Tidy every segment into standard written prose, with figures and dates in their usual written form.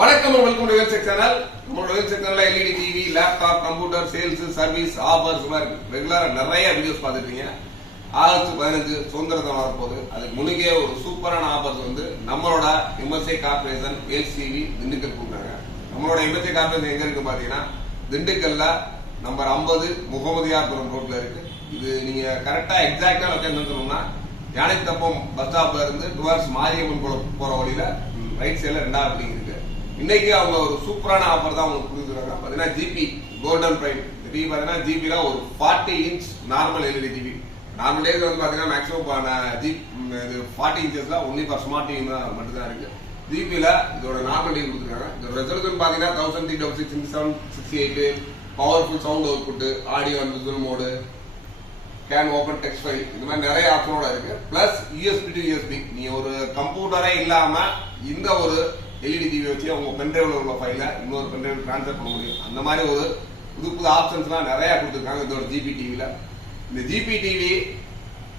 வணக்கம் welcome to வேல்செக் channel. நம்மளோட வேல்செக் சேனல்ல LED TV, laptop, computer, sales, service, offers மாதிரி ரெகுலரா நிறைய வீடியோஸ் பார்த்துருக்கீங்க. ஆகஸ்ட் 15 சுதந்திர தினம் வரப்போகுது. அதுக்கு முன்னே ஒரு சூப்பரான ஆஃபர்ஸ் வந்து நம்மளோட எம்எஸ்ஏ கார்பரேஷன் வேல்சிவி திண்டுக்கல் கொடுக்குறாங்க. நம்மளோட எம்எஸ்ஏ கார்பரேஷன் எங்க இருக்கு பாத்தீங்கன்னா திண்டுக்கல்ல நம்பர் 50 முகமதியாபுரம் ரோட்ல இருக்கு. இது நீங்க கரெக்டா எக்ஸாக்டா லொகேஷன் சொல்லணும்னா யானைத்தப்பம் பஸ் ஸ்டாப்ல இருந்து டுவர்ட்ஸ் மாரியம்மன் குளம் போற வழியில ரைட் சைட்ல 2வது பில்டிங் இருக்கு. இன்னைக்கு அவங்க ஒரு சூப்பரான ஆஃபர் தான் அவங்க கொடுத்துருக்காங்க. பாத்தீங்கன்னா ஜிபி கோல்டன் பிரைம் டிவி பாத்தீங்கன்னா ஜிபில ஒரு 40 inch normal LED TV. Normal days வந்து பாத்தீங்கன்னா மேக்ஸிமம் 40 இன்ச்சஸ்ல ஒன்லி ஃபார் ஸ்மார்ட் டிவி மட்டும் தான் இருக்கு. ஜிபில இதோட நார்மல் டிவி கொடுத்துருக்காங்க. இதோட ரெசல்யூஷன் பாத்தீங்கன்னா 1366 powerful sound output, audio and visual mode, can open text file, இந்த மாதிரி நிறைய ஆப்ஷனோட இருக்கு. பிளஸ் யூஎஸ்பி டு யூஎஸ்பி, நீங்க ஒரு கம்ப்யூட்டரே இல்லாம இந்த ஒரு எல்இடி டிவி வச்சு உங்க பென்ட்ரைவ்ல உள்ள ஃபைல இன்னொரு பென்ட்ரைவ் ட்ரான்ஸ்ஃபர் பண்ண முடியும். அந்த மாதிரி ஒரு புது புது ஆப்ஷன்ஸ்லாம் நிறைய கொடுத்துருக்காங்க இதோட ஜிபி டிவில. இந்த ஜிபி டிவி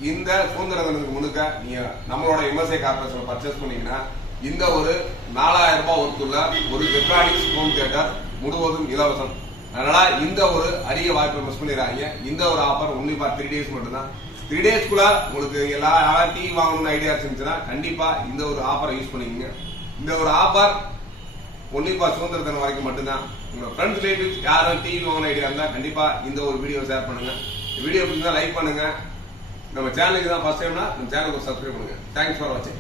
இந்த சுதந்திர தினத்துக்கு முழுக்க நீங்க நம்மளோட எம்எஸ்ஏ கார்பரேஷன்ல பர்ச்சேஸ் பண்ணீங்கன்னா இந்த ஒரு 4000 ரூபாய் ஒருத்துள்ள ஒரு எலக்ட்ரானிக்ஸ் ஹோம் தியேட்டர் முழுவதும் இலவசம். அதனால இந்த ஒரு அரிய வாய்ப்பை மிஸ் பண்ணிடுறாங்க. இந்த ஒரு ஆஃபர் ஒன்லி ஃபார் 3 days மட்டும் தான். 3 daysக்குள்ள உங்களுக்கு எல்லா டிவி வாங்கணும்னு ஐடியா இருந்துச்சுன்னா கண்டிப்பா இந்த ஒரு ஆஃபரை யூஸ் பண்ணிக்கோங்க. இந்த ஒரு ஆஃபர் ஒன்லி ஃபார் சுதந்திர தினம் வரைக்கும் மட்டும்தான். உங்க ஃப்ரெண்ட்ஸ் ரிலேட்டிவ்ஸ் யாரும் டிவி வாங்கணும் ஐடியா இருந்தா கண்டிப்பா இந்த ஒரு வீடியோ ஷேர் பண்ணுங்க. வீடியோ பிடிச்சா லைக் பண்ணுங்க. நம்ம சேனலுக்கு தான் ஃபர்ஸ்ட் டைம்னா நம்ம சேனலுக்கு சப்ஸ்கிரைப் பண்ணுங்க. தேங்க்ஸ் ஃபார் வாட்சிங்.